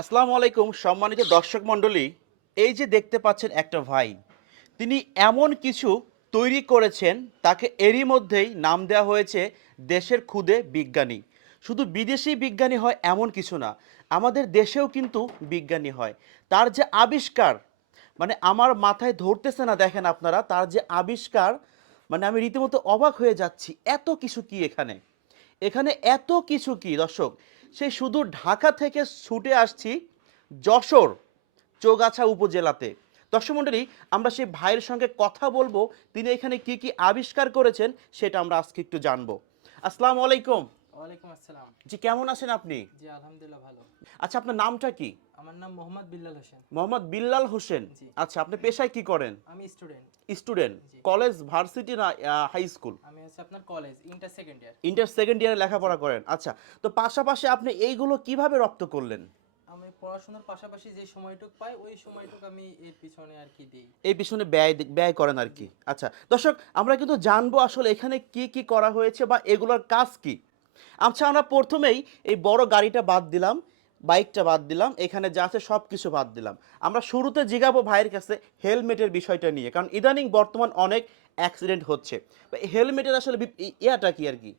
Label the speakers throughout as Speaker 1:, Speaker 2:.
Speaker 1: আসসালামু আলাইকুম, সম্মানিত দর্শক মণ্ডলী। এই যে দেখতে পাচ্ছেন একটা ভাই, তিনি এমন কিছু তৈরি করেছেন, তাকে এরই মধ্যেই নাম দেওয়া হয়েছে দেশের খুদে বিজ্ঞানী। শুধু বিদেশি বিজ্ঞানী হয় এমন কিছু না, আমাদের দেশেও কিন্তু বিজ্ঞানী হয়। তার যে আবিষ্কার মানে আমার মাথায় ধরতেছে না, দেখেন আপনারা, তার যে আবিষ্কার মানে আমি রীতিমতো অবাক হয়ে যাচ্ছি, এত কিছু কি এখানে? এখানে এত কিছু কি, দর্শক? সেই শুধু ঢাকা থেকে ছুটে আসছি যশোর, চৌগাছা উপজেলাতে। দর্শক মণ্ডলী, আমরা সেই ভাইয়ের সঙ্গে কথা বলব। তিনি এখানে কি কি আবিষ্কার করেছেন সেটা আমরা আজকে একটু জানব। আসসালামু আলাইকুম।
Speaker 2: ওয়ালাইকুম আসসালাম।
Speaker 1: জি কেমন আছেন আপনি?
Speaker 2: জি আলহামদুলিল্লাহ ভালো।
Speaker 1: আচ্ছা আপনার নামটা কি?
Speaker 2: আমার নাম মোহাম্মদ বিল্লাল হোসেন।
Speaker 1: মোহাম্মদ বিল্লাল হোসেন। আচ্ছা আপনি পেশায় কি করেন?
Speaker 2: আমি স্টুডেন্ট।
Speaker 1: স্টুডেন্ট। কলেজ ভার্সিটি না হাই স্কুল?
Speaker 2: আমি হচ্ছে আপনার college inter second year.
Speaker 1: Inter second ইয়ারে লেখাপড়া করেন। আচ্ছা তো পাশাপাশি আপনি এইগুলো কীভাবে রপ্ত করলেন?
Speaker 2: আমি পড়াশোনার পাশাপাশি যে সময়টুক পাই ওই সময়টুক আমি এর পিছনে আর কি দিই।
Speaker 1: এই পিছনে ব্যয় ব্যয় করেন আর কি। আচ্ছা দর্শক আমরা কিন্তু জানব আসলে এখানে কি কি করা হয়েছে বা এগুলোর কাজ কি। আচ্ছা আমরা প্রথমেই এই বড় গাড়িটা বাদ দিলাম বাইকটা বাদ দিলাম এখানে যা আছে সব কিছু বাদ দিলাম। আমরা শুরুতে জিগাবো ভাইয়ের কাছে হেলমেটের বিষয়টা নিয়ে কারণ ইদানিং বর্তমান অনেক অ্যাক্সিডেন্ট হচ্ছে। হেলমেটের আসলে ইয়াটা কি আর কি?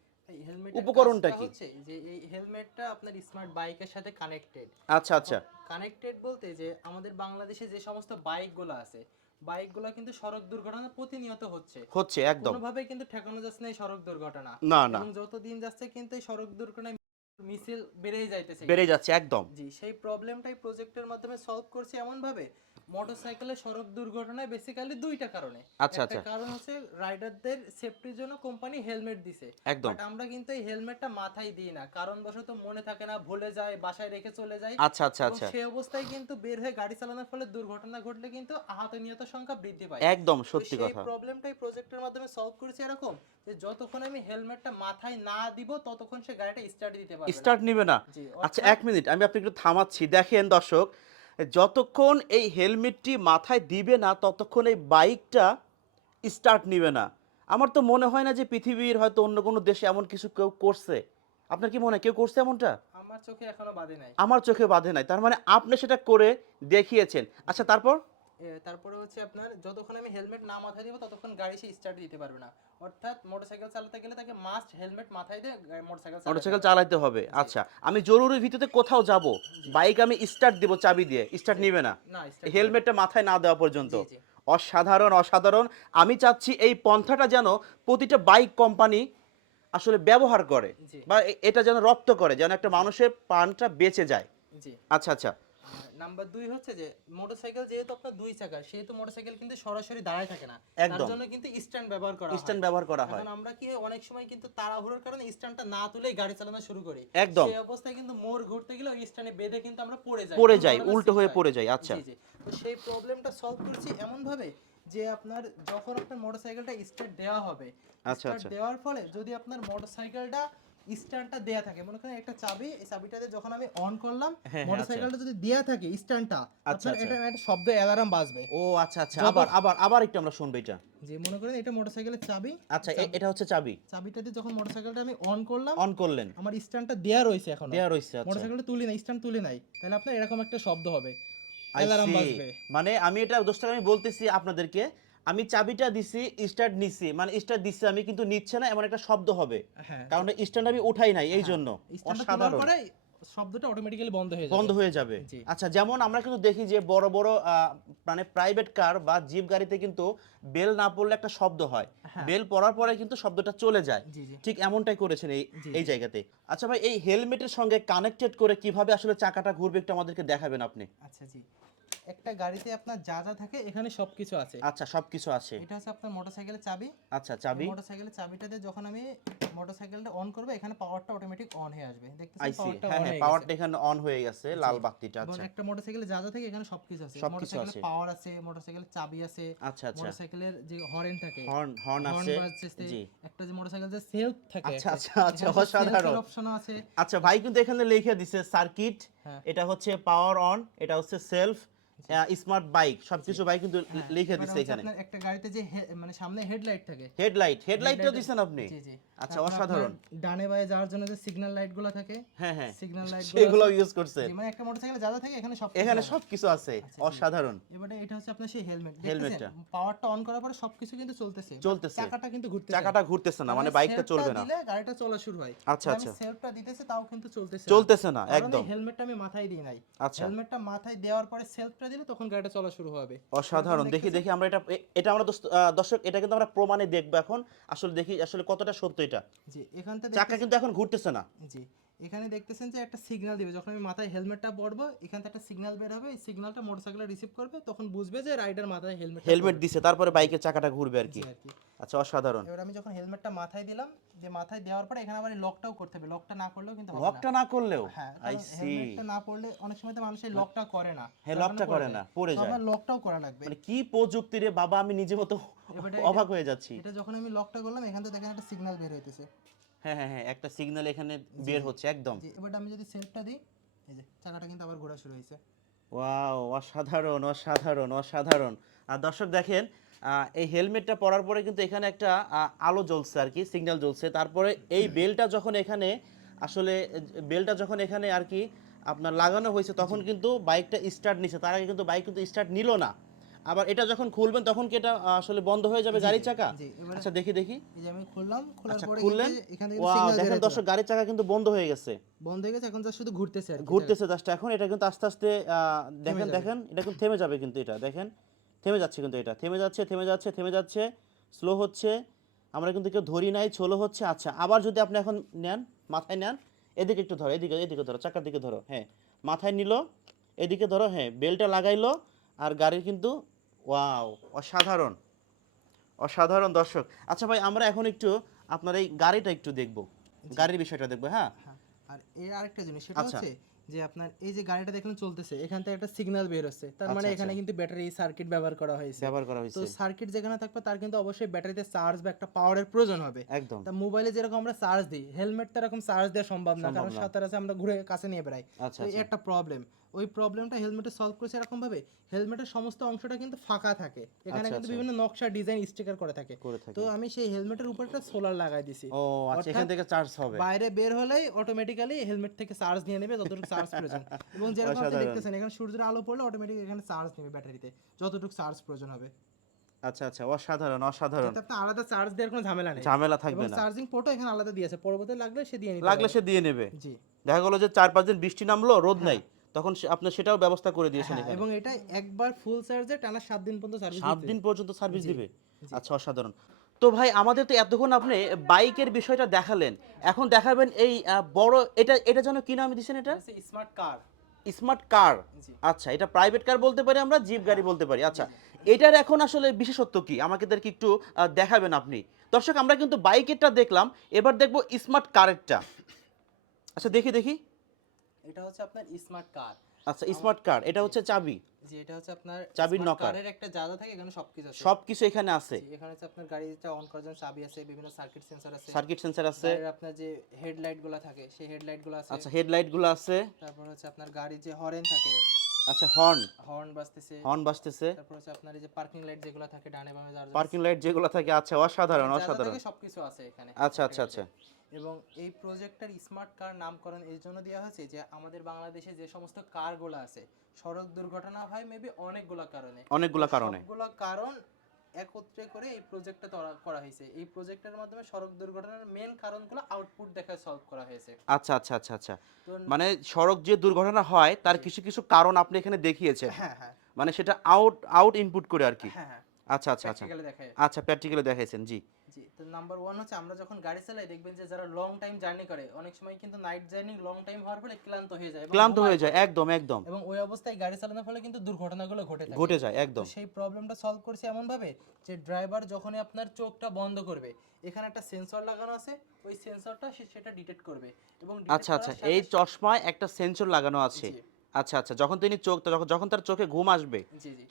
Speaker 1: উপকরণটা কি?
Speaker 2: যে এই হেলমেটটা আপনার স্মার্ট বাইকের সাথে কানেক্টেড
Speaker 1: আচ্ছা আচ্ছা।
Speaker 2: কানেক্টেড বলতে যে আমাদের বাংলাদেশে যে সমস্ত বাইকগুলো আছে বাইকগুলো কিন্তু সড়ক দুর্ঘটনা প্রতিনিয়ত হচ্ছে।
Speaker 1: হচ্ছে একদম।
Speaker 2: কোনোভাবে কিন্তু ঠেকানো যাচ্ছে না এই সড়ক দুর্ঘটনা।
Speaker 1: না না।
Speaker 2: যত দিন যাচ্ছে কিন্তু এই সড়ক দুর্ঘটনা মিছিল বেড়েই যাইতেছে।
Speaker 1: বেড়ে যাচ্ছে একদম।
Speaker 2: জি সেই প্রবলেমটাই প্রজেক্টের মাধ্যমে সলভ করছে এমন ভাবে মোটরসাইকেলের সড়ক দুর্ঘটনায় বেসিক্যালি দুইটা কারণে।
Speaker 1: আচ্ছা,
Speaker 2: একটা
Speaker 1: আচ্ছা।
Speaker 2: কারণ হচ্ছে রাইডারদের সেফটির জন্য কোম্পানি হেলমেট দিছে।
Speaker 1: একদম।
Speaker 2: বাট আমরা কিন্তু এই হেলমেটটা মাথায় দিই না কারণ বশত মনে থাকে না ভুলে যায় বাসায় রেখে চলে যায়।
Speaker 1: আচ্ছা আচ্ছা আচ্ছা।
Speaker 2: সেই অবস্থায় কিন্তু বের হয়ে গাড়ি চালানোর ফলে দুর্ঘটনা ঘটলে কিন্তু আহত নিহত সংখ্যা বৃদ্ধি পায়।
Speaker 1: একদম সত্যি কথা।
Speaker 2: প্রবলেমটাই প্রজেক্টের মাধ্যমে সলভ করেছি এরকম যে যতক্ষণ আমি হেলমেটটা মাথায় না দিব ততক্ষণ সে গাড়িটা স্টার্ট দিতে পারবে
Speaker 1: স্টার্ট নিবে না। আচ্ছা এক মিনিট আমি আপনি একটু থামাচ্ছি। দেখেন দর্শক যতক্ষণ এই হেলমেটটি মাথায় দিবে না ততক্ষণ এই বাইকটা স্টার্ট নিবে না। আমার তো মনে হয় না যে পৃথিবীর হয়তো অন্য কোনো দেশে এমন কিছু কেউ করছে। আপনার কি মনে হয়? কেউ করছে এমনটা?
Speaker 2: আমার চোখে এখনও বাঁধে নাই।
Speaker 1: আমার চোখে বাঁধে নাই। তার মানে আপনি সেটা করে দেখিয়েছেন। আচ্ছা তারপর?
Speaker 2: তারপরে হচ্ছে আপনার যতক্ষণ আমি হেলমেট না মাথায় দিব ততক্ষণ গাড়ি সে স্টার্ট দিতে পারবে না। অর্থাৎ মোটরসাইকেল চালাতে গেলে তাকে মাস্ট হেলমেট মাথায় দিয়ে মোটরসাইকেল
Speaker 1: মোটরসাইকেল চালাতে হবে। আচ্ছা আমি জরুরি ভিত্তিতে কোথাও যাব? বাইক আমি স্টার্ট দিব চাবি দিয়ে। স্টার্ট নিবে না। হেলমেটটা মাথায় না দেওয়া পর্যন্ত। অসাধারণ অসাধারণ। আমি চাচ্ছি এই পন্থাটা যেন প্রতিটা বাইক কোম্পানি আসলে ব্যবহার করে বা এটা যেন রপ্ত করে যেন একটা মানুষের প্রাণটা বেঁচে যায়।
Speaker 2: জি।
Speaker 1: আচ্ছা আচ্ছা।
Speaker 2: নাম্বার দুই হচ্ছে যে মোটরসাইকেল যেহেতু আপনার দুই চাকা সেহেতু মোটরসাইকেল কিন্তু সরাসরি দাঁড়ায় থাকে না। তার জন্য কিন্তু স্ট্যান্ড ব্যবহার করা হয়।
Speaker 1: স্ট্যান্ড ব্যবহার করা হয়।
Speaker 2: আমরা কি অনেক সময় কিন্তু তাড়াহুড়োর কারণে স্ট্যান্ডটা না তুলেই গাড়ি চালানো শুরু করি।
Speaker 1: একদম।
Speaker 2: সেই অবস্থায় কিন্তু মোড় ঘুরতে গেলে ওই স্ট্যান্ডে বেঁধে কিন্তু আমরা পড়ে যাই।
Speaker 1: পড়ে যাই উল্টো হয়ে পড়ে যাই আচ্ছা।
Speaker 2: তো সেই প্রবলেমটা সলভ করছি এমন ভাবে যে আপনার যখন আপনার মোটরসাইকেলটা স্টার্ট দেওয়া হবে
Speaker 1: আচ্ছা, আচ্ছা।
Speaker 2: দেওয়ার ফলে যদি আপনার মোটরসাইকেলটা স্ট্যান্ডটা দেয়া থাকে। মনে করেন একটা চাবি এই চাবিটাতে যখন আমি অন করলাম
Speaker 1: হ্যাঁ,
Speaker 2: মোটরসাইকেলটা যদি দেয়া থাকে স্ট্যান্ডটা
Speaker 1: আচ্ছা, আচ্ছা।
Speaker 2: এটা একটা শব্দ অ্যালার্ম বাজবে।
Speaker 1: ও আচ্ছা আচ্ছা। আবার আবার আবার একটু আমরা শুনব এটা।
Speaker 2: যে মনে করেন এটা মোটরসাইকেলের চাবি
Speaker 1: আচ্ছা এটা হচ্ছে চাবি।
Speaker 2: চাবিটাতে যখন মোটরসাইকেলটা আমি অন করলাম
Speaker 1: অন করলেন।
Speaker 2: আমার স্ট্যান্ডটা দেয়া রয়েছে এখন।
Speaker 1: দেয়া রয়েছে আচ্ছা।
Speaker 2: মোটরসাইকেলটা তুলি নাই স্ট্যান্ড তুলি নাই। তাহলে আপনার এরকম একটা শব্দ হবে। অ্যালার্ম বাজবে।
Speaker 1: মানে আমি এটা দোষটা আমি বলতেছি আপনাদেরকে আমি চাবিটা দিছি স্টার্ট নিছি। মানে স্টার্ট দিছি আমি কিন্তু নিচ্ছে না এমন একটা শব্দ হবে।
Speaker 2: হ্যাঁ।
Speaker 1: কারণ স্ট্যান্ড আমি উঠাই নাই এই জন্য। অসাধারণ।
Speaker 2: শব্দটা অটোমেটিক্যালি বন্ধ হয়ে যাবে।
Speaker 1: বন্ধ হয়ে যাবে। আচ্ছা যেমন আমরা কিন্তু দেখি যে বড় বড় মানে প্রাইভেট কার বা জিপ গাড়িতে কিন্তু বেল না পড়লে একটা শব্দ হয়।
Speaker 2: হ্যাঁ।
Speaker 1: বেল পড়ার পরে কিন্তু শব্দটা চলে যায়। ঠিক এমনটাই করেছেন এই এই জায়গাতে। আচ্ছা ভাই এই হেলমেটের সঙ্গে কানেক্টেড করে কীভাবে আসলে চাকাটা ঘুরবে একটু আমাদেরকে দেখাবেন আপনি।
Speaker 2: আচ্ছা জি। একটা গাড়িতে আপনার যা যা থাকে এখানে সবকিছু আছে।
Speaker 1: আচ্ছা সবকিছু আছে।
Speaker 2: এটা হচ্ছে আপনার মোটরসাইকেলের চাবি।
Speaker 1: আচ্ছা চাবি?
Speaker 2: মোটরসাইকেলের চাবিটাতে যখন আমি মোটরসাইকেলটা অন করব এখানে পাওয়ারটা অটোমেটিক অন হয়ে আসবে। দেখতেছেন
Speaker 1: আইসি
Speaker 2: পাওয়ারটা
Speaker 1: হ্যাঁ
Speaker 2: অন
Speaker 1: হ্যাঁ পাওয়ারটা এখানে অন হয়ে গেছে লাল বাতিটা আচ্ছা।
Speaker 2: একটা মোটরসাইকেলে যা যা থাকে এখানে সবকিছু আছে। মোটরসাইকেলের পাওয়ার আছে মোটরসাইকেলের চাবি আছে
Speaker 1: আচ্ছা আচ্ছা।
Speaker 2: মোটরসাইকেলের যে হর্ন থাকে
Speaker 1: হর্ন হর্ন আছে। জি।
Speaker 2: একটা যে মোটরসাইকেল যে সেলফ থাকে।
Speaker 1: আচ্ছা, আচ্ছা, আচ্ছা, অসাধারণ।
Speaker 2: অপশনও আছে।
Speaker 1: আচ্ছা ভাই কিন্তু এখানে লিখে দিছে সার্কিট
Speaker 2: হ্যাঁ।
Speaker 1: এটা হচ্ছে পাওয়ার অন এটা হচ্ছে সেলফ স্মার্ট বাইক সবকিছু বাইক কিন্তু
Speaker 2: হ্যাঁ,
Speaker 1: লিখে
Speaker 2: এবার
Speaker 1: দিচ্ছে এখানে।
Speaker 2: আপনার একটা গাড়িতে যে মানে সামনে হেডলাইট থাকে।
Speaker 1: হেডলাইট
Speaker 2: Headlight-
Speaker 1: দিচ্ছেন আপনি?
Speaker 2: জি জি।
Speaker 1: আচ্ছা অসাধারণ।
Speaker 2: ডানে বায়ে যাওয়ার জন্য যে সিগন্যাল লাইটগুলো থাকে
Speaker 1: হ্যাঁ হ্যাঁ।
Speaker 2: সিগন্যাল লাইট
Speaker 1: সেগুলো ইউজ করছেন।
Speaker 2: মানে একটা মোটরসাইকেলে যা যা থাকে এখানে সব
Speaker 1: এখানে সবকিছু আছে।
Speaker 2: আচ্ছা,
Speaker 1: অসাধারণ।
Speaker 2: এবারে এটা হচ্ছে আপনার সেই হেলমেট
Speaker 1: হেলমেটটা।
Speaker 2: পাওয়ারটা অন করার পরে সবকিছু কিন্তু চলতেছে।
Speaker 1: চলতেছে।
Speaker 2: চাকাটা কিন্তু ঘুরতেছে।
Speaker 1: চাকাটা ঘুরতেছে না মানে বাইকটা চলবে না।
Speaker 2: দিলে গাড়িটা চলা শুরু হয়।
Speaker 1: আচ্ছা, আচ্ছা।
Speaker 2: সেলফটা দিতেছি তাও কিন্তু চলতেছে
Speaker 1: চলতেছে না একদম।
Speaker 2: হেলমেটটা আমি মাথায় দিই নাই।
Speaker 1: আচ্ছা।
Speaker 2: হেলমেটটা মাথায় দেওয়ার পরে সেলফটা দিলে তখন গাড়িটা চলা শুরু হবে।
Speaker 1: অসাধারণ। দেখি দেখি আমরা এটা এটা আমরা দর্শক এটা কিন্তু আমরা প্রমাণে দেখব এখন। আসলে দেখি আসলে কতটা সত্য এটা।
Speaker 2: জি এখান থেকে
Speaker 1: চাকা কিন্তু এখন ঘুরতেছে না।
Speaker 2: জি এখানে দেখতেছেন যে একটা সিগন্যাল দিবে। যখন আমি মাথায় হেলমেটটা পরবো এখান থেকে একটা সিগন্যাল বের হবে। এই সিগন্যালটা মোটরসাইকেলে রিসিভ করবে তখন বুঝবে যে রাইডার মাথায় হেলমেট
Speaker 1: হেলমেট দিছে তারপরে বাইকের চাকাটা ঘুরবে আর কি। আচ্ছা অসাধারণ।
Speaker 2: এবার আমি যখন হেলমেটটা মাথায় দিলাম যে মাথায় দেওয়ার পরে এখানে আবার লকটাও করতে হবে। লকটা না করলেও কিন্তু
Speaker 1: লকটা না। করলেও?
Speaker 2: হ্যাঁ হেলমেটটা না পড়লে অনেক সময় তো মানুষ এই লকটা করে না।
Speaker 1: হ্যাঁ লকটা করে না পড়ে যায়।
Speaker 2: আমার লকটাও করা লাগবে।
Speaker 1: মানে কি প্রযুক্তি রে বাবা আমি নিজে মতো অবাক হয়ে যাচ্ছি।
Speaker 2: এটা যখন আমি লকটা করলাম এখান থেকে দেখেন একটা সিগন্যাল বের হইতেছে।
Speaker 1: হ্যাঁ হ্যাঁ হ্যাঁ একটা সিগন্যাল এখানে বের হচ্ছে একদম।
Speaker 2: এবার আমি যদি সেলফটা দিই এই যে চাকাটা কিন্তু আবার ঘোরা শুরু হয়েছে।
Speaker 1: ওয়াও অসাধারণ অসাধারণ অসাধারণ। আর দর্শক দেখেন এই হেলমেটটা পরার পরে কিন্তু এখানে একটা আলো জ্বলছে আর কি সিগন্যাল জ্বলছে। তারপরে এই বেলটা যখন এখানে আসলে বেলটা যখন এখানে আর কি আপনার লাগানো হয়েছে তখন কিন্তু বাইকটা স্টার্ট নিছে। তার আগে কিন্তু বাইক কিন্তু স্টার্ট নিল না। আবার এটা যখন খুলবেন তখন কি এটা আসলে বন্ধ হয়ে যাবে গাড়ির চাকা? আচ্ছা দেখি দেখি।
Speaker 2: এই যে আমি খুললাম খোলার
Speaker 1: আচ্ছা
Speaker 2: পরে
Speaker 1: খুললেন? ওয়াও দেখেন দর্শক গাড়ির চাকা কিন্তু বন্ধ হয়ে গেছে।
Speaker 2: বন্ধ হয়ে গেছে এখন যা শুধু ঘুরতেছে
Speaker 1: ঘুরতেছে জাস্ট এখন এটা কিন্তু আস্তে আস্তে দেখেন দেখেন এটা কিন্তু থেমে যাবে কিন্তু এটা দেখেন। থেমে যাচ্ছে কিন্তু এটা থেমে যাচ্ছে থেমে যাচ্ছে থেমে যাচ্ছে স্লো হচ্ছে। আমরা কিন্তু কেউ ধরি নাই ছোলো হচ্ছে। আচ্ছা আবার যদি আপনি এখন নেন মাথায় নেন এদিকে একটু ধরো এদিকে এদিকে ধরো চাকার দিকে ধরো হ্যাঁ। মাথায় নিল এদিকে ধরো হ্যাঁ বেলটা লাগাইলো আর গাড়ির কিন্তু ওয়াও অসাধারণ। অসাধারণ দর্শক। আচ্ছা ভাই আমরা এখন একটু আপনার এই গাড়িটা একটু দেখব। গাড়ির বিষয়টা দেখব হ্যাঁ?
Speaker 2: হ্যাঁ। আর এর আরেকটা জিনিস সেটা
Speaker 1: আচ্ছা।
Speaker 2: হচ্ছে যে আপনার এই যে গাড়িটা দেখুন চলতেছে এখান থেকে একটা সিগন্যাল বের হচ্ছে। তার মানে
Speaker 1: আচ্ছা,
Speaker 2: এখানে কিন্তু ব্যাটারি সার্কিট ব্যবহার করা হয়েছে।
Speaker 1: ব্যবহার করা হয়েছে।
Speaker 2: তো সার্কিট যেখানে থাকবে তার কিন্তু অবশ্যই ব্যাটারিতে চার্জ বা একটা পাওয়ারের প্রয়োজন হবে।
Speaker 1: একদম।
Speaker 2: তা মোবাইলে যেরকম আমরা চার্জ দিই হেলমেট তো এরকম চার্জ দেওয়া সম্ভব না কারণ। সাথে সাথে আমরা ঘুরে কাছে নিয়ে বেড়াই।
Speaker 1: আচ্ছা
Speaker 2: তো এই একটা প্রবলেম ওই প্রবলেমটা হেলমেটে সলভ করেছে এরকম ভাবে হেলমেটের সমস্ত অংশটা কিন্তু ফাঁকা থাকে। এখানে
Speaker 1: আচ্ছা,
Speaker 2: কিন্তু
Speaker 1: আচ্ছা।
Speaker 2: বিভিন্ন নকশা ডিজাইন স্টিকার করে থাকে। তো আমি সেই হেলমেটের উপর একটা সোলার লাগাই দিছি।
Speaker 1: ও আচ্ছা এখান থেকে চার্জ হবে।
Speaker 2: বাইরে বের হলেই অটোমেটিক্যালি হেলমেট থেকে চার্জ নিয়ে নেবে যতটুকু চার্জ প্রয়োজন। এবং যেরকম আপনি দেখতেছেন এখানে সূর্যের আলো পড়লে অটোমেটিক এখানে চার্জ নেবে ব্যাটারিতে যতটুকু চার্জ প্রয়োজন হবে।
Speaker 1: আচ্ছা আচ্ছা অসাধারণ অসাধারণ।
Speaker 2: যাতে আপনার আলাদা চার্জ দেওয়ার কোনো ঝামেলা নেই।
Speaker 1: ঝামেলা থাকবে না।
Speaker 2: চার্জিং পোর্টও এখানে আলাদা দিয়েছে পরবর্তী লাগলে সে দিয়ে নিতে
Speaker 1: লাগলে সে দিয়ে নেবে।
Speaker 2: জি।
Speaker 1: দেখা গেলো যে চার পাঁচ দিন বৃষ্টি নামলো রোদ নাই। তখন সে- আপনি সেটাও ব্যবস্থা করে দিয়েছেন
Speaker 2: হ্যাঁ,
Speaker 1: এখানে।
Speaker 2: এবং এটা একবার ফুল চার্জে টানা সাত দিন পর্যন্ত সার্ভিস
Speaker 1: সাত দিন পর্যন্ত সার্ভিস দিবে? আচ্ছা অসাধারণ। তো ভাই আমাদের তো এতক্ষণ আপনি বাইকের বিষয়টা দেখালেন। এখন দেখাবেন এই বড় এটা এটা যেন কি নাম দিয়েছেন এটা?
Speaker 2: স্মার্ট কার
Speaker 1: স্মার্ট কার আচ্ছা এটা প্রাইভেট কার বলতে পারি আমরা জিপ গাড়ি বলতে পারি। আচ্ছা এটার এখন আসলে বিশেষত্ব কি? আমাদেরকে একটু দেখাবেন আপনি। দর্শক আমরা কিন্তু বাইকেরটা দেখলাম এবার দেখব স্মার্ট কারেরটা আচ্ছা দেখি দেখি।
Speaker 2: এটা হচ্ছে আপনার স্মার্ট কার
Speaker 1: আচ্ছা স্মার্ট কার এটা হচ্ছে চাবি।
Speaker 2: জি এটা হচ্ছে আপনার
Speaker 1: চাবির knocker।
Speaker 2: কারের একটা জায়গা থাকে এখানে সবকিছু আছে।
Speaker 1: সবকিছু এখানে আছে।
Speaker 2: এখানে হচ্ছে আপনার গাড়িটা অন করার জন্য চাবি আছে বিভিন্ন সার্কিট সেন্সর আছে।
Speaker 1: সার্কিট সেন্সর আছে।
Speaker 2: গাড়ির আপনার যে হেডলাইটগুলো থাকে সেই হেডলাইটগুলো আছে।
Speaker 1: আচ্ছা হেডলাইটগুলো আছে।
Speaker 2: তারপর হচ্ছে আপনার গাড়ির যে হর্ন থাকে।
Speaker 1: আচ্ছা হর্ন
Speaker 2: হর্ন বাজতেছে।
Speaker 1: হর্ন বাজতেছে।
Speaker 2: তারপর হচ্ছে আপনার এই যে পার্কিং লাইট যেগুলো থাকে ডানে বামে যার
Speaker 1: পার্কিং লাইট যেগুলো থাকে আচ্ছা অসাধারণ অসাধারণ।
Speaker 2: সবকিছু আছে এখানে।
Speaker 1: আচ্ছা আচ্ছা আচ্ছা।
Speaker 2: এবং এই প্রজেক্টটার স্মার্ট কার নামকরণ এই জন্য দেওয়া হয়েছে যে আমাদের বাংলাদেশে যে সমস্ত কারগুলো আছে সড়ক দুর্ঘটনা হয় মেবি অনেকগুলো কারণে।
Speaker 1: অনেকগুলা কারণে।
Speaker 2: সবগুলো কারণ একত্রে করে এই প্রজেক্টটা করা হয়েছে। এই প্রজেক্টের মাধ্যমে সড়ক দুর্ঘটনার মেন কারণগুলো আউটপুট দেখায় সলভ করা হয়েছে।
Speaker 1: আচ্ছা আচ্ছা আচ্ছা আচ্ছা। মানে সড়ক যে দুর্ঘটনা হয় তার কিছু কিছু কারণ আপনি এখানে দেখিয়েছেন।
Speaker 2: হ্যাঁ হ্যাঁ।
Speaker 1: মানে সেটা আউট আউট ইনপুট করে আর কি।
Speaker 2: হ্যাঁ হ্যাঁ।
Speaker 1: আচ্ছা আচ্ছা আচ্ছা। আচ্ছা প্র্যাকটিক্যালি দেখাইছেন জি।
Speaker 2: জি তো নাম্বার ওয়ান হচ্ছে আমরা যখন গাড়ি চালাই দেখবেন যে যারা লং টাইম জার্নি করে অনেক সময় কিন্তু নাইট জার্নি লং টাইম হওয়ার ফলে ক্লান্ত হয়ে যায়
Speaker 1: ক্লান্ত হয়ে যায় একদম একদম।
Speaker 2: এবং ওই অবস্থায় গাড়ি চালানোর ফলে কিন্তু দুর্ঘটনাগুলো ঘটে থাকে।
Speaker 1: ঘটে যায় একদম।
Speaker 2: সেই প্রবলেমটা সলভ করছে এমন ভাবে যে ড্রাইভার যখনই আপনার চোখটা বন্ধ করবে এখানে একটা সেন্সর লাগানো আছে ওই সেন্সরটা সে সেটা ডিটেক্ট করবে এবং
Speaker 1: আচ্ছা আচ্ছা এই চশমায় একটা সেন্সর লাগানো আছে। আচ্ছা আচ্ছা যখন তিনি চোখ যখন তার চোখে ঘুম আসবে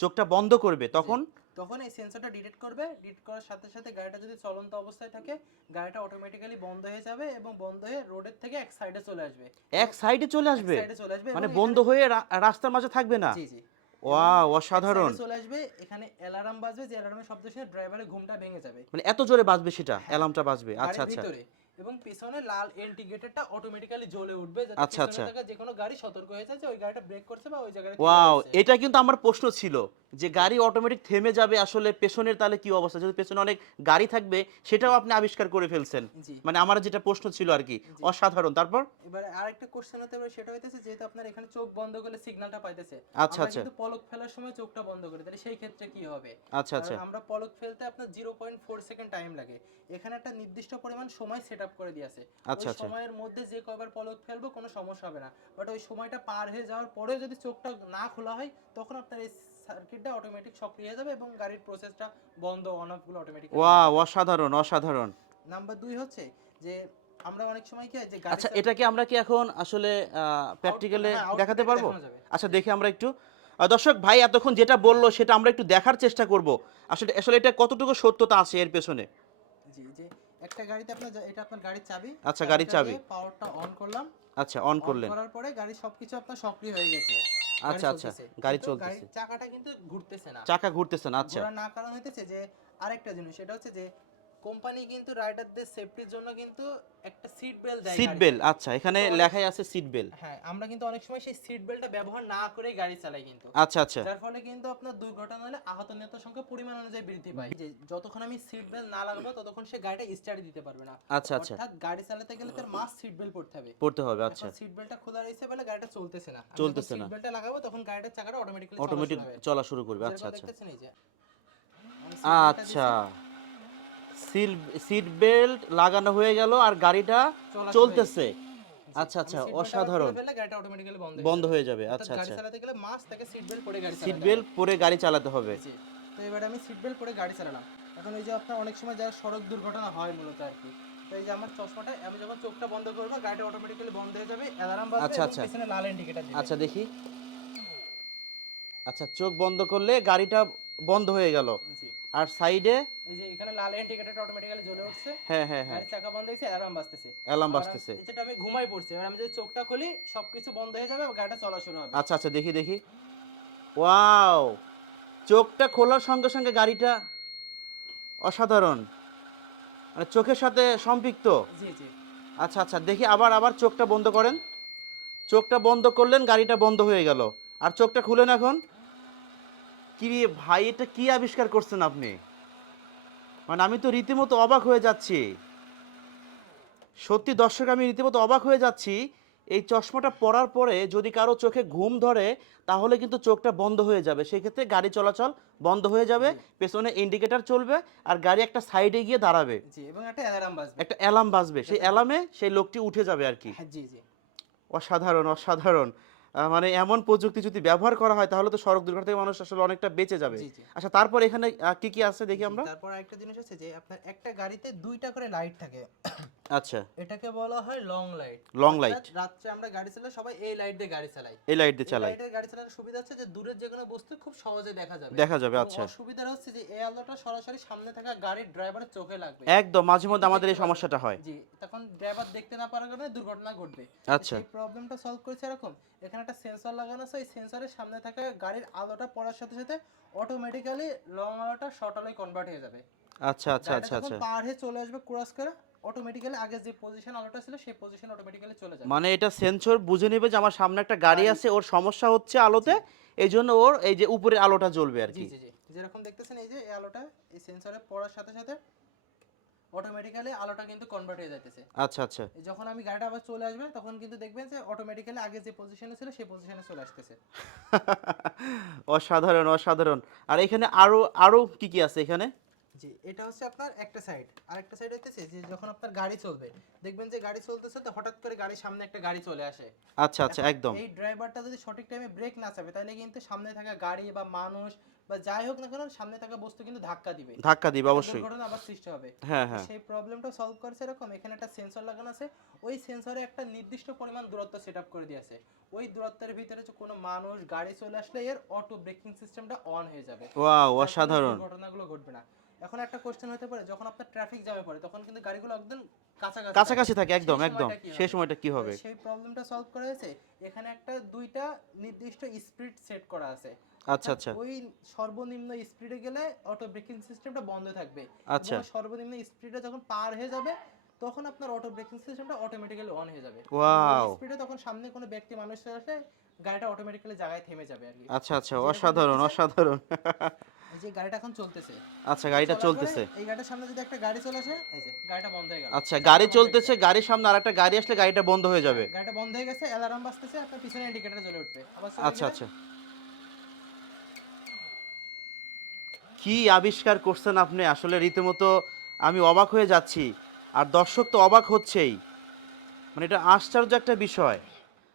Speaker 1: চোখটা বন্ধ করবে তখন
Speaker 2: তখন এই সেন্সরটা ডিটেক্ট করবে ডিটেক্ট করার সাথে সাথে গাড়িটা যদি চলন্ত অবস্থায় থাকে গাড়িটা অটোমেটিক্যালি বন্ধ হয়ে যাবে এবং বন্ধ হয়ে রোডের থেকে এক সাইডে চলে আসবে।
Speaker 1: এক সাইডে চলে আসবে?
Speaker 2: সাইডে চলে আসবে
Speaker 1: মানে বন্ধ হয়ে রাস্তার মাঝে থাকবে না?
Speaker 2: জি জি।
Speaker 1: ওয়াও অসাধারণ।
Speaker 2: চলে আসবে এখানে অ্যালার্ম বাজবে যে অ্যালার্মের শব্দ শুনে ড্রাইভারের ঘুমটা ভেঙে যাবে।
Speaker 1: মানে এত জোরে বাজবে সেটা? অ্যালার্মটা বাজবে? আচ্ছা আচ্ছা।
Speaker 2: এবং পিছনে লাল ইন্ডিকেটরটা অটোমেটিক্যালি জ্বলে উঠবে যাতে
Speaker 1: আচ্ছা, আচ্ছা।
Speaker 2: যে কোনো গাড়ি সতর্ক হয়ে যায় যে ওই গাড়িটা ব্রেক করছে বা ওই জায়গায়
Speaker 1: ওয়াও এটা কিন্তু আমার প্রশ্ন ছিল যে গাড়ি অটোমেটিক থেমে যাবে আসলে পেছনের তাহলে কি অবস্থা? যদি পেছনে অনেক গাড়ি থাকবে সেটাও আপনি আবিষ্কার করে ফেলছেন। মানে আমার যেটা প্রশ্ন ছিল আর কি। অসাধারণ। তারপর?
Speaker 2: এবারে আরেকটা কোশ্চেন হতে পারে সেটা হইতেছে যেহেতু আপনার এখানে চোখ বন্ধ করলে সিগন্যালটা পাইতেছে
Speaker 1: আচ্ছা, আচ্ছা।
Speaker 2: কিন্তু পলক ফেলার সময় চোখটা বন্ধ করে তাহলে সেই ক্ষেত্রে কি হবে?
Speaker 1: আচ্ছা আচ্ছা।
Speaker 2: আমরা পলক ফেলতে আপনার zero point four second time লাগে। এখানে একটা নির্দিষ্ট পরিমাণ সময় সেট আপ করে দিয়েছে।
Speaker 1: আচ্ছা, আচ্ছা।
Speaker 2: সময়ের মধ্যে যে কয়বার পলক ফেলব কোনো সমস্যা হবে না। বাট ওই সময়টা পার হয়ে যাওয়ার পরেও যদি চোখটা না খোলা হয় তখন আপনার এই সার্কিটটা অটোমেটিক সক্রিয় হয়ে যাবে এবং গাড়ির প্রসেসটা বন্ধ অন অফগুলো অটোমেটিক
Speaker 1: ওয়াও অসাধারণ অসাধারণ।
Speaker 2: নাম্বার দুই হচ্ছে যে আমরা অনেক সময় কি হয় যে
Speaker 1: আচ্ছা এটা কি আমরা কি এখন আসলে প্র্যাকটিক্যালে
Speaker 2: হ্যাঁ,
Speaker 1: দেখাতে পারব? আচ্ছা দেখি আমরা একটু। দর্শক ভাই এতক্ষণ যেটা বলল সেটা আমরা একটু দেখার চেষ্টা করব। আসলে আসলে এটা কতটুকু সত্যতা আছে এর পেছনে?
Speaker 2: জি যে একটা গাড়িতে আপনার এটা আপনার গাড়ির চাবি।
Speaker 1: আচ্ছা, গাড়ির চাবি।
Speaker 2: পাওয়ারটা অন করলাম।
Speaker 1: আচ্ছা অন করলেন।
Speaker 2: করার পরে গাড়ি সবকিছু আপনার সক্রিয় হয়ে গেছে।
Speaker 1: আচ্ছা, আচ্ছা, গাড়ি চলতেছে।
Speaker 2: চাকাটা কিন্তু ঘুরতেছে না।
Speaker 1: চাকা ঘুরতেছে না আচ্ছা।
Speaker 2: না কারণ হইতেছে যে আরেকটা জিনিস সেটা হচ্ছে যে কোম্পানি কিন্তু রাইডারদের সেফটির জন্য কিন্তু একটা সিট বেল্ট দেয়
Speaker 1: সিট। বেল্ট আচ্ছা এখানে লেখাই আছে সিট বেল্ট
Speaker 2: হ্যাঁ আমরা কিন্তু অনেক সময় সেই সিট বেল্টটা ব্যবহার না করেই গাড়ি চালাই কিন্তু।
Speaker 1: আচ্ছা আচ্ছা।
Speaker 2: যার ফলে কিন্তু আপনার দুর্ঘটনা হলে আহত নিহতের সংখ্যা পরিমাণ অনুযায়ী বৃদ্ধি পায়। যে যতক্ষণ আমি সিট বেল্ট না লাগাবো ততক্ষণ সে গাড়িটা স্টার্ট দিতে পারবে না।
Speaker 1: আচ্ছা আচ্ছা।
Speaker 2: অর্থাৎ গাড়ি চালাতে গেলে তার মাস্ট সিট বেল্ট পড়তে হবে।
Speaker 1: পড়তে হবে আচ্ছা।
Speaker 2: সিট বেল্টটা খোলা রয়েছে বলে গাড়িটা চলতেছে না।
Speaker 1: চলতেছে না।
Speaker 2: সিট বেল্টটা লাগাবো তখন গাড়িটার চাকাটা অটোমেটিক্যালি
Speaker 1: অটোমেটিক চলা শুরু করবে। আচ্ছা আচ্ছা। আচ্ছা। সিট বেল্ট লাগানো হয়ে গেল আর গাড়িটা
Speaker 2: চলা
Speaker 1: চলতেছে। আচ্ছা আচ্ছা অসাধারণ।
Speaker 2: বন্ধ হয়ে
Speaker 1: যাবে। আচ্ছা আচ্ছা।
Speaker 2: চালাতে গেলে মাস্ট তাকে সিট বেল্ট পরে গাড়ি
Speaker 1: সিট
Speaker 2: চালাতে
Speaker 1: বেল্ট পরে গাড়ি চালাতে হবে।
Speaker 2: হবে। তো এবারে আমি সিট বেল্ট পরে গাড়ি চালালাম। এখন এই যে আপনার অনেক সময় যা সড়ক দুর্ঘটনা হয় মূলত আর কি তো এই যে আমার চশমাটা আমি যখন চোখটা বন্ধ করব গাড়িটা অটোমেটিক্যালি বন্ধ হয়ে যাবে অ্যালার্ম বাজবে
Speaker 1: আচ্ছা, আচ্ছা।
Speaker 2: পিছনে লাল ইন্ডিকেটর দিবে।
Speaker 1: আচ্ছা দেখি। আচ্ছা চোখ বন্ধ করলে গাড়িটা বন্ধ হয়ে গেল।
Speaker 2: জি।
Speaker 1: আর সাইডে?
Speaker 2: এই যে এখানে লাল ইন্ডিকেটরটা অটোমেটিক্যালি জ্বলে উঠছে।
Speaker 1: হ্যাঁ হ্যাঁ হ্যাঁ।
Speaker 2: চাকা বন্ধ হয়েছে অ্যালার্ম বাজতেছে।
Speaker 1: অ্যালার্ম বাজতেছে।
Speaker 2: যেটা আমি ঘুমাই পড়ছি এবার আমি যদি চোখটা খুলি সবকিছু বন্ধ হয়ে যাবে গাড়িটা চলা শুরু হবে।
Speaker 1: আচ্ছা আচ্ছা দেখি দেখি। ওয়াও! চোখটা খোলার সঙ্গে সঙ্গে গাড়িটা অসাধারণ। মানে চোখের সাথে সম্পৃক্ত।
Speaker 2: জি জি।
Speaker 1: আচ্ছা আচ্ছা দেখি আবার আবার চোখটা বন্ধ করেন। চোখটা বন্ধ করলেন গাড়িটা বন্ধ হয়ে গেল। আর চোখটা খুলেন এখন। কি ভাই এটা কি আবিষ্কার করছেন আপনি? মানে আমি তো রীতিমতো অবাক হয়ে যাচ্ছি। সত্যি দর্শক আমি রীতিমতো অবাক হয়ে যাচ্ছি। এই চশমাটা পরার পরে যদি কারও চোখে ঘুম ধরে তাহলে কিন্তু চোখটা বন্ধ হয়ে যাবে। সেক্ষেত্রে গাড়ি চলাচল বন্ধ হয়ে যাবে পেছনে ইন্ডিকেটর চলবে আর গাড়ি একটা সাইডে গিয়ে দাঁড়াবে।
Speaker 2: এবং একটা অ্যালার্ম বাজবে।
Speaker 1: একটা অ্যালার্ম বাজবে। সেই অ্যালার্মে সেই লোকটি উঠে যাবে আর কি।
Speaker 2: হ্যাঁ জি জি।
Speaker 1: অসাধারণ অসাধারণ। মানে এমন প্রযুক্তি যদি ব্যবহার করা হয় তাহলে তো সড়ক দুর্ঘটনা থেকে মানুষ আসলে অনেকটা বেঁচে যাবে। আচ্ছা তারপর এখানে কি কি আছে দেখি আমরা?
Speaker 2: তারপর আরেকটা জিনিস আছে যে আপনার একটা গাড়িতে দুইটা করে লাইট থাকে।
Speaker 1: আচ্ছা।
Speaker 2: এটাকে বলা হয় লং লাইট
Speaker 1: লং লাইট
Speaker 2: আমরা গাড়ি চালাই সবাই এই লাইট দিয়ে গাড়ি চালাই।
Speaker 1: এই লাইট দিয়ে চালাই।
Speaker 2: লাইটের গাড়ি চালানোর সুবিধা হচ্ছে যে দূরের যে কোনো বস্তু খুব সহজে দেখা যাবে।
Speaker 1: দেখা যাবে আচ্ছা।
Speaker 2: অসুবিধা হচ্ছে যে এই আলোটা সরাসরি সামনে থাকা গাড়ির ড্রাইভারের চোখে লাগবে।
Speaker 1: একদম মাঝে মধ্যে আমাদের এই সমস্যাটা হয়।
Speaker 2: জি তখন ড্রাইভার দেখতে না পারার কারণে দুর্ঘটনা ঘটবে।
Speaker 1: আচ্ছা।
Speaker 2: এই প্রবলেমটা সলভ করেছে এরকম এখানে একটা সেন্সর লাগানো আছে এই সেন্সরের সামনে থাকা গাড়ির আলোটা পড়ার সাথে সাথে অটোমেটিক্যালি লং আলোটা শর্ট আলোয় কনভার্ট হয়ে যাবে।
Speaker 1: আচ্ছা আচ্ছা আচ্ছা আচ্ছা।
Speaker 2: পার হয়ে চলে আসবে ক্রস করে অটোমেটিক্যালি আগে যে পজিশন আলোটা ছিল সেই পজিশন অটোমেটিক্যালি চলে
Speaker 1: মানে এটা সেন্সর বুঝে নেবে যে আমার সামনে একটা গাড়ি আছে ওর সমস্যা হচ্ছে আলোতে এই জন্য ওর এই যে উপরের আলোটা জ্বলবে আর কি।
Speaker 2: জি জি যেরকম দেখতেছেন এই যে এই আলোটা এই সেন্সরে পড়ার সাথে সাথে অটোমেটিক্যালি আলোটা কিন্তু কনভার্ট হয়ে যাইতেছে।
Speaker 1: আচ্ছা আচ্ছা।
Speaker 2: যখন আমি গাড়িটা আবার চলে আসবে তখন কিন্তু দেখবেন যে অটোমেটিক্যালি আগে যে পজিশনে ছিল সেই পজিশনে চলে আসতেছে।
Speaker 1: অসাধারণ অসাধারণ। আর এখানে আরও আরও কি কি আছে এখানে?
Speaker 2: জি এটা হচ্ছে আপনার একটা সাইড আর একটা সাইড হইতেছে যে যখন আপনার গাড়ি চলবে দেখবেন যে গাড়ি চলতে চলতে হঠাৎ করে গাড়ির সামনে একটা গাড়ি চলে আসে।
Speaker 1: আচ্ছা আচ্ছা একদম।
Speaker 2: এই ড্রাইভারটা যদি সঠিক টাইমে ব্রেক না চাপে তাহলে কিন্তু সামনে থাকা গাড়ি বা মানুষ বা যাই হোক না কেন সামনে থাকা বস্তু কিন্তু ধাক্কা দিবে।
Speaker 1: ধাক্কা দিবে অবশ্যই।
Speaker 2: দুর্ঘটনা আবার সৃষ্টি হবে।
Speaker 1: হ্যাঁ হ্যাঁ।
Speaker 2: সেই প্রবলেমটা সলভ করেছে এরকম। এখানে একটা সেন্সর লাগানো আছে। ওই সেন্সরে একটা নির্দিষ্ট পরিমাণ দূরত্ব সেট আপ করে দিয়েছে ওই দূরত্বের ভিতরে যে কোনো মানুষ গাড়ি চলে আসলে এর অটো ব্রেকিং সিস্টেমটা অন হয়ে যাবে।
Speaker 1: ওয়াও অসাধারণ।
Speaker 2: দুর্ঘটনাগুলো ঘটবে না। এখন একটা কোশ্চেন হতে পারে যখন আপনার ট্রাফিক জ্যামে পড়ে তখন কিন্তু গাড়িগুলো একদম কাছাকাছি
Speaker 1: কাছাকাছি থাকে একদম একদম। সেই সময়টা কি হবে?
Speaker 2: সেই প্রবলেমটা সলভ করা হয়েছে এখানে একটা দুইটা নির্দিষ্ট স্পিড সেট করা আছে।
Speaker 1: আচ্ছা আচ্ছা।
Speaker 2: ওই সর্বনিম্ন স্পিডে গেলে অটো ব্রেকিং সিস্টেমটা বন্ধ থাকবে।
Speaker 1: আচ্ছা।
Speaker 2: সর্বনিম্ন স্পিডে যখন পার হয়ে যাবে তখন আপনার অটো ব্রেকিং সিস্টেমটা অটোমেটিক্যালি অন হয়ে যাবে।
Speaker 1: ওয়াও
Speaker 2: স্পিডে তখন সামনে কোনো ব্যক্তি মানুষ আসলে গাড়িটা অটোমেটিক্যালি জায়গায় থেমে যাবে আর কি।
Speaker 1: আচ্ছা আচ্ছা অসাধারণ অসাধারণ।
Speaker 2: এই যে গাড়িটা এখন চলতেছে।
Speaker 1: আচ্ছা গাড়িটা চলতেছে।
Speaker 2: এই গাড়িটার সামনে যদি একটা গাড়ি চলে আসে এই যে গাড়িটা বন্ধ হয়ে গেল।
Speaker 1: আচ্ছা গাড়ি চলতেছে গাড়ির সামনে আরেকটা গাড়ি আসলে গাড়িটা বন্ধ হয়ে যাবে।
Speaker 2: গাড়িটা বন্ধ হয়ে গেছে অ্যালার্ম বাজতেছে আপনার পিছনে ইন্ডিকেটর জ্বলে উঠবে।
Speaker 1: আচ্ছা আচ্ছা। কি আবিষ্কার করছেন আপনি? আসলে রীতিমতো আমি অবাক হয়ে যাচ্ছি। আর দর্শক তো অবাক হচ্ছেই। মানে এটা আশ্চর্য একটা বিষয়।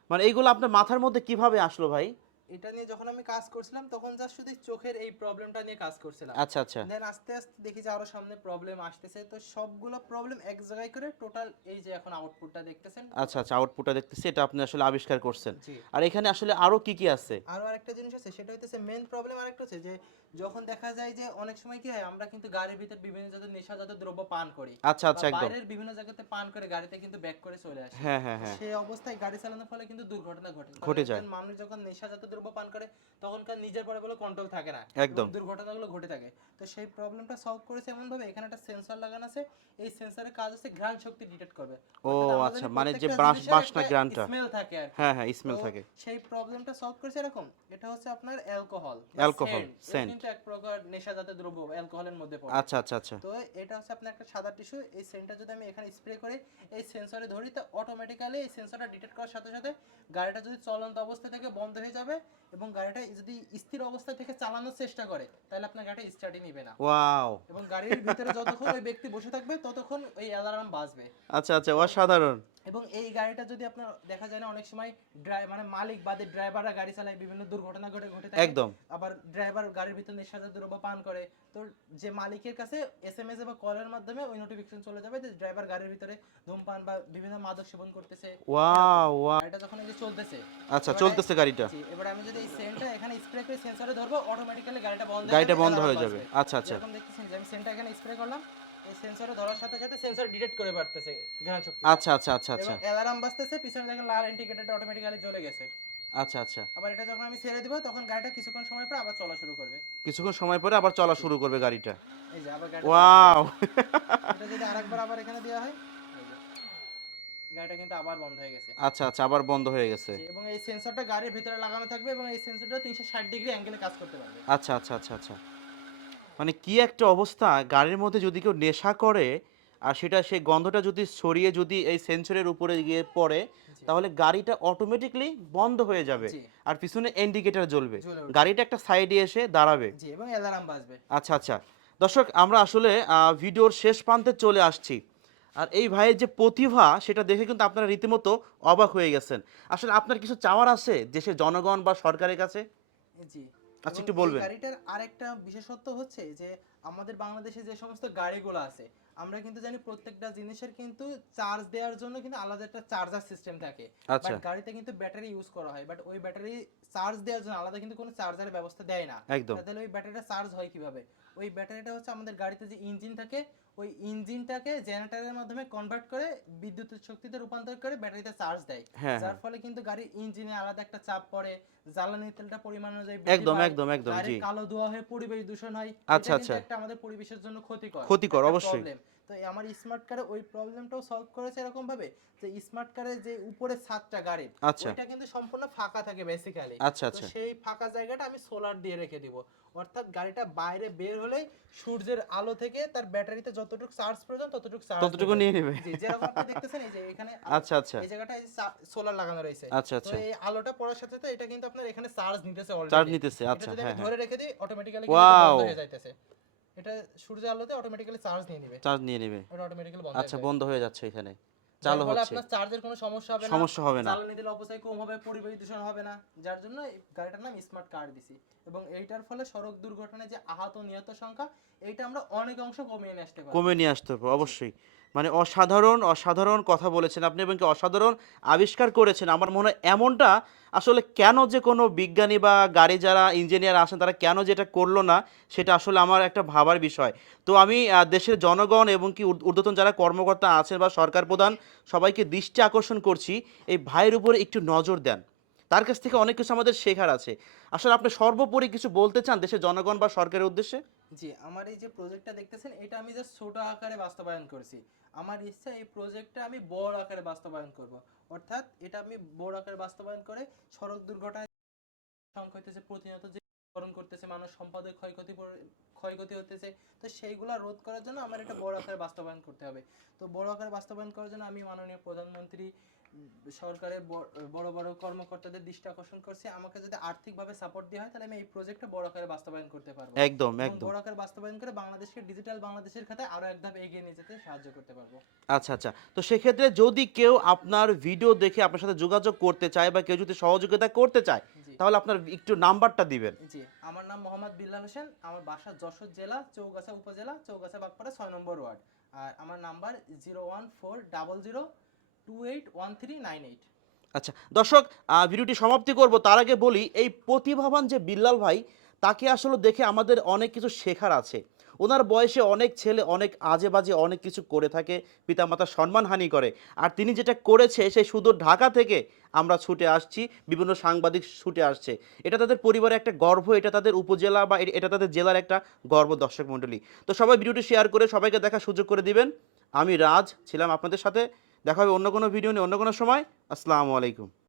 Speaker 1: মানে এইগুলো আপনার মাথার মধ্যে কীভাবে আসলো ভাই?
Speaker 2: এটা নিয়ে যখন আমি কাজ করছিলাম তখন জাস্ট শুধু চোখের এই প্রবলেমটা নিয়ে কাজ করছিলাম।
Speaker 1: আচ্ছা আচ্ছা।
Speaker 2: দেন আস্তে আস্তে দেখি যে আরও সামনে প্রবলেম আসতেছে। তো সবগুলো প্রবলেম এক জায়গায় করে টোটাল এই যে এখন আউটপুটটা দেখতেছেন।
Speaker 1: আচ্ছা আচ্ছা আউটপুটটা দেখতেছি এটা আপনি আসলে আবিষ্কার করছেন। আর এখানে আসলে আরও কি কি আছে?
Speaker 2: আরও আরেকটা জিনিস আছে সেটা হইতেছে মেইন প্রবলেম আরেকটা হচ্ছে যে যখন দেখা যায় যে অনেক সময় কি হয় আমরা কিন্তু গাড়ির ভিতর বিভিন্ন জাতের নেশাজাত দ্রব্য পান করি।
Speaker 1: আচ্ছা আচ্ছা একদম।
Speaker 2: বাইরের বিভিন্ন জায়গাতে পান করে গাড়িতে কিন্তু ব্যাক করে চলে আসে।
Speaker 1: হ্যাঁ হ্যাঁ হ্যাঁ।
Speaker 2: সেই অবস্থায় গাড়ি চালানোর ফলে কিন্তু দুর্ঘটনা ঘটে।
Speaker 1: ঘটে যায়।
Speaker 2: মানুষ যখন নেশাজাত দ্রব্য পান করে তখন কার নিজের পরে বলে কন্ট্রোল থাকে না।
Speaker 1: একদম।
Speaker 2: দুর্ঘটনাগুলো ঘটে থাকে। তো সেই প্রবলেমটা সলভ করেছে এমন ভাবে এখানে একটা সেন্সর লাগানো আছে। এই সেন্সরের কাজ হচ্ছে ঘ্রাণ শক্তি ডিটেক্ট করবে।
Speaker 1: ও আচ্ছা মানে যে বাস বাসনা গ্রানটা
Speaker 2: স্মেল থাকে আর
Speaker 1: হ্যাঁ হ্যাঁ স্মেল থাকে।
Speaker 2: সেই প্রবলেমটা সলভ করেছে এরকম। এটা হচ্ছে আপনার অ্যালকোহল
Speaker 1: Alcohol, scent।
Speaker 2: কিন্তু এক প্রকার নেশাজাত দ্রব্য অ্যালকোহলের মধ্যে পড়ে।
Speaker 1: আচ্ছা আচ্ছা আচ্ছা।
Speaker 2: তো এটা হচ্ছে আপনার একটা সাদা টিস্যু এই সেন্টটা যদি আমি এখানে স্প্রে করি এই সেন্সরে ধরি তো অটোমেটিক্যালি এই সেন্সরটা ডিটেক্ট করার সাথে সাথে গাড়িটা যদি চলন্ত অবস্থা থেকে বন্ধ হয়ে যাবে এবং গাড়িটা যদি স্থির অবস্থা থেকে চালানোর চেষ্টা করে তাহলে আপনার গাড়িটা স্টার্টই নিবে না।
Speaker 1: ওয়াও।
Speaker 2: এবং গাড়ির ভিতরে যতক্ষণ ওই ব্যক্তি বসে থাকবে ততক্ষণ ওই অ্যালার্ম বাজবে।
Speaker 1: আচ্ছা আচ্ছা অসাধারণ।
Speaker 2: এবং এই গাড়িটা যদি আপনার দেখা যায় না অনেক সময় ড্রাই মানে মালিক বাদে ড্রাইভাররা গাড়ি চালায় বিভিন্ন দুর্ঘটনা ঘটে ঘটে থাকে।
Speaker 1: একদম।
Speaker 2: আবার ড্রাইভার গাড়ির ভিতর নেশাজাত দ্রব্য পান করে। তো যে মালিকের কাছে এসএমএস বা কলের মাধ্যমে ওই নোটিফিকেশন চলে যাবে যে ড্রাইভার গাড়ির ভিতরে ধূমপান বা বিভিন্ন মাদক সেবন করতেছে।
Speaker 1: Wow wow.
Speaker 2: গাড়িটা যখন এই যে চলতেছে।
Speaker 1: আচ্ছা চলতেছে গাড়িটা।
Speaker 2: এবার আমি যদি এই সেন্টটা এখানে স্প্রে করে সেন্সরে ধরবো অটোমেটিক্যালি গাড়িটা বন্ধ
Speaker 1: গাড়িটা বন্ধ হয়ে যাবে। আচ্ছা আচ্ছা।
Speaker 2: যেরকম দেখতেছেন যে আমি সেন্টটা এখানে স্প্রে করলাম এই সেন্সরে ধরার সাথে সাথে সেন্সর ডিটেক্ট করে পারতেছে ঘ্রাণ শক্তি।
Speaker 1: আচ্ছা আচ্ছা আচ্ছা আচ্ছা।
Speaker 2: এবং অ্যালার্ম বাজতেছে পিছনে দেখেন লাল ইন্ডিকেটরটা অটোমেটিক্যালি জ্বলে গেছে।
Speaker 1: আচ্ছা আচ্ছা।
Speaker 2: আবার এটা যখন আমি ছেড়ে দিব তখন গাড়িটা কিছুক্ষণ সময় পর আবার চলা শুরু করবে।
Speaker 1: কিছুক্ষণ সময় পরে আবার চলা শুরু করবে গাড়িটা।
Speaker 2: এই যে আবার গাড়িটা
Speaker 1: ওয়াও!
Speaker 2: এটা যদি আরেকবার আবার এখানে দেওয়া হয় গাড়িটা কিন্তু আবার বন্ধ হয়ে গেছে।
Speaker 1: আচ্ছা আচ্ছা আবার বন্ধ হয়ে গেছে।
Speaker 2: এবং এই সেন্সরটা গাড়ির ভিতরে লাগানো থাকবে এবং এই সেন্সরটা তিনশো ষাট ডিগ্রি অ্যাঙ্গেলে কাজ করতে পারবে।
Speaker 1: আচ্ছা আচ্ছা আচ্ছা আচ্ছা। মানে কি একটা অবস্থা? গাড়ির মধ্যে যদি কেউ নেশা করে আর সেটা সেই গন্ধটা যদি ছড়িয়ে যদি এই সেন্সরের উপরে গিয়ে পড়ে তাহলে গাড়িটা অটোমেটিকলি বন্ধ হয়ে যাবে। আর পিছনে ইন্ডিকেটর জ্বলবে। গাড়িটা একটা সাইডে এসে দাঁড়াবে।
Speaker 2: এবং অ্যালার্ম বাজবে।
Speaker 1: আচ্ছা আচ্ছা। দর্শক আমরা আসলে ভিডিওর শেষ প্রান্তে চলে আসছি। আর এই ভাইয়ের যে প্রতিভা সেটা দেখে কিন্তু আপনারা রীতিমতো অবাক হয়ে গেছেন। আসলে আপনার কিছু চাওয়ার আছে দেশের জনগণ বা সরকারের কাছে?
Speaker 2: জি।
Speaker 1: আচ্ছা, একটু বলবেন।
Speaker 2: গাড়িটার আরেকটা বিশেষত্ব হচ্ছে যে আমাদের বাংলাদেশে যে সমস্ত গাড়িগুলো আছে আমরা কিন্তু জানি প্রত্যেকটা জিনিসের কিন্তু চার্জ দেওয়ার জন্য কিন্তু আলাদা একটা চার্জার সিস্টেম থাকে।
Speaker 1: আচ্ছা।
Speaker 2: বাট গাড়িতে কিন্তু ব্যাটারি ইউজ করা হয়। বাট ওই ব্যাটারি চার্জ দেওয়ার জন্য আলাদা কিন্তু কোনো চার্জারের ব্যবস্থা দেয় না। তাহলে ওই ব্যাটারিটা চার্জ হয় কীভাবে? ওই ব্যাটারিটা হচ্ছে আমাদের গাড়িতে যে ইঞ্জিন থাকে ওই ইঞ্জিনটাকে জেনারেটরের মাধ্যমে কনভার্ট করে বিদ্যুতের শক্তিতে রূপান্তর করে ব্যাটারিতে চার্জ দেয়।
Speaker 1: হ্যাঁ
Speaker 2: যার
Speaker 1: হ্যাঁ
Speaker 2: ফলে কিন্তু গাড়ির ইঞ্জিনে আলাদা একটা চাপ পড়ে জ্বালানি তেলটা পরিমাণ অনুযায়ী
Speaker 1: একদম একদম একদম জি।
Speaker 2: কালো ধোঁয়া হয়ে পরিবেশ দূষণ হয়।
Speaker 1: আচ্ছা,
Speaker 2: এটা
Speaker 1: আচ্ছা।
Speaker 2: একটা আমাদের পরিবেশের জন্য ক্ষতিকর
Speaker 1: ক্ষতিকর, অবশ্যই।
Speaker 2: তো আমার স্মার্ট কারে ওই প্রবলেমটাও সলভ করেছে এরকম ভাবে যে স্মার্ট কারের যে উপরে ছাদটা গাড়ির
Speaker 1: আচ্ছা।
Speaker 2: ওইটা কিন্তু সম্পূর্ণ ফাঁকা থাকে বেসিক্যালি
Speaker 1: আচ্ছা
Speaker 2: তো
Speaker 1: আচ্ছা।
Speaker 2: সেই ফাঁকা জায়গাটা আমি সোলার দিয়ে রেখে দিব। অর্থাৎ গাড়িটা বাইরে বের হলেই সূর্যের আলো থেকে তার ব্যাটারিতে যতটুকু চার্জ প্রয়োজন ততটুকু চার্জ
Speaker 1: ততটুকু নিয়ে নেবে।
Speaker 2: জি যেরকম আপনি দেখতেছেন এই যে এখানে
Speaker 1: আচ্ছা আচ্ছা।
Speaker 2: এই জায়গাটা সোলার লাগানো রয়েছে।
Speaker 1: আচ্ছা
Speaker 2: তো
Speaker 1: আচ্ছা।
Speaker 2: এই আলোটা পড়ার সাথে সাথে এটা কিন্তু আপনার এখানে চার্জ নিতেছে অলরেডি
Speaker 1: চার্জ
Speaker 2: নিতেছে
Speaker 1: আচ্ছা হ্যাঁ হ্যাঁ।
Speaker 2: ধরে রেখে দিই অটোমেটিক্যালি
Speaker 1: Wow!
Speaker 2: বন্ধ হয়ে যাইতেছে। এটা সূর্যের আলোতে অটোমেটিক্যালি চার্জ নিয়ে নেবে।
Speaker 1: চার্জ নিয়ে নেবে।
Speaker 2: এটা অটোমেটিক্যালি বন্ধ
Speaker 1: আচ্ছা বন্ধ হয়ে যাচ্ছে এখানে। চালু হচ্ছে।
Speaker 2: আপনার চার্জের কোনো সমস্যা হবে না
Speaker 1: সমস্যা হবে না।
Speaker 2: জ্বালানি তেল অপচয় কম হবে পরিবেশ দূষণ হবে না যার জন্য এই গাড়িটার নাম স্মার্ট কার দিছি। এবং এইটার ফলে সড়ক দুর্ঘটনায় যে আহত নিহত সংখ্যা এইটা আমরা অনেক অংশ কমিয়ে নিয়ে আসতে পারি
Speaker 1: কমিয়ে নিয়ে আসতে হবে অবশ্যই। মানে অসাধারণ অসাধারণ কথা বলেছেন আপনি এবং অসাধারণ আবিষ্কার করেছেন। আমার মনে হয় এমনটা আসলে কেন যে কোনো বিজ্ঞানী বা গাড়ি যারা ইঞ্জিনিয়ার আসেন তারা কেন যেটা করল না, সেটা আসলে আমার একটা ভাবার বিষয়। তো আমি দেশের জনগণ এবং কি ঊর্ধ্ব- ঊর্ধ্বতন যারা কর্মকর্তা আছেন বা সরকার প্রধান, সবাইকে দৃষ্টি আকর্ষণ করছি, এই ভাইয়ের উপরে একটু নজর দেন। তার কাছ থেকে অনেক কিছু আমাদের শেখার আছে। আসলে আপনি সর্বোপরি কিছু বলতে চান দেশের জনগণ বা সরকারের উদ্দেশ্যে?
Speaker 2: জি, আমার এই যে প্রজেক্টটা দেখতেছেন, এটা আমি জাস্ট ছোট আকারে বাস্তবায়ন করেছি। আমার ইচ্ছা এই প্রজেক্টটা আমি বড় আকারে বাস্তবায়ন করব। অর্থাৎ এটা আমি বড় আকারে বাস্তবায়ন করে সড়ক দুর্ঘটনায় সংখ্যা হইতেছে, প্রতিনিয়ত যে করণ করতেছে, মানুষ সম্পদের ক্ষয়ক্ষতি ক্ষয়ক্ষতি হতেছে তো সেইগুলা রোধ করার জন্য আমার এটা বড় আকারে বাস্তবায়ন করতে হবে। তো বড় আকারে বাস্তবায়ন করার জন্য আমি মাননীয় প্রধানমন্ত্রী সরকারের বড় বড় কর্মকর্তাদের দৃষ্টি আকর্ষণ করছি আমাকে যদি আর্থিকভাবে সাপোর্ট দেওয়া হয় তাহলে আমি এই প্রজেক্টটা বড় আকারে বাস্তবায়ন করতে পারব।
Speaker 1: একদম একদম।
Speaker 2: বড় আকারে বাস্তবায়ন করে বাংলাদেশকে ডিজিটাল বাংলাদেশের খাতে আরও এক ধাপ এগিয়ে নিয়ে যেতে সাহায্য করতে পারব।
Speaker 1: আচ্ছা আচ্ছা। তো সেক্ষেত্রে যদি কেউ আপনার ভিডিও দেখে আপনার সাথে যোগাযোগ করতে চায় বা কেউ যদি সহযোগিতা করতে চায় তাহলে আপনার একটু নাম্বারটা দিবেন।
Speaker 2: জি আমার নাম মোহাম্মদ বিল্লাল হোসেন আমার বাসা যশোর জেলা চৌগাছা উপজেলা চৌগাছা বাগপাড়া ছয় নম্বর ওয়ার্ড। আর আমার number zero one four double zero two eight one three nine eight
Speaker 1: আচ্ছা দর্শক ভিডিওটি সমাপ্তি করব। তার আগে বলি, এই প্রতিভাবান যে বিল্লাল ভাই, তাকে আসলে দেখে আমাদের অনেক কিছু শেখার আছে। ওনার বয়সে অনেক ছেলে, অনেক আজে বাজে অনেক কিছু করে থাকে, পিতামাতার সম্মানহানি করে। আর তিনি যেটা করেছে, সেই শুধু ঢাকা থেকে আমরা ছুটে আসছি, বিভিন্ন সাংবাদিক ছুটে আসছে। এটা তাদের পরিবারের একটা গর্ব, এটা তাদের উপজেলা বা এটা তাদের জেলার একটা গর্ব, দর্শক মণ্ডলী। তো সবাই ভিডিওটি শেয়ার করে সবাইকে দেখার সুযোগ করে দিবেন। আমি রাজ, ছিলাম আপনাদের সাথে। দেখা হবে অন্য কোনো ভিডিও নিয়ে অন্য কোনো সময়। আসসালামু আলাইকুম।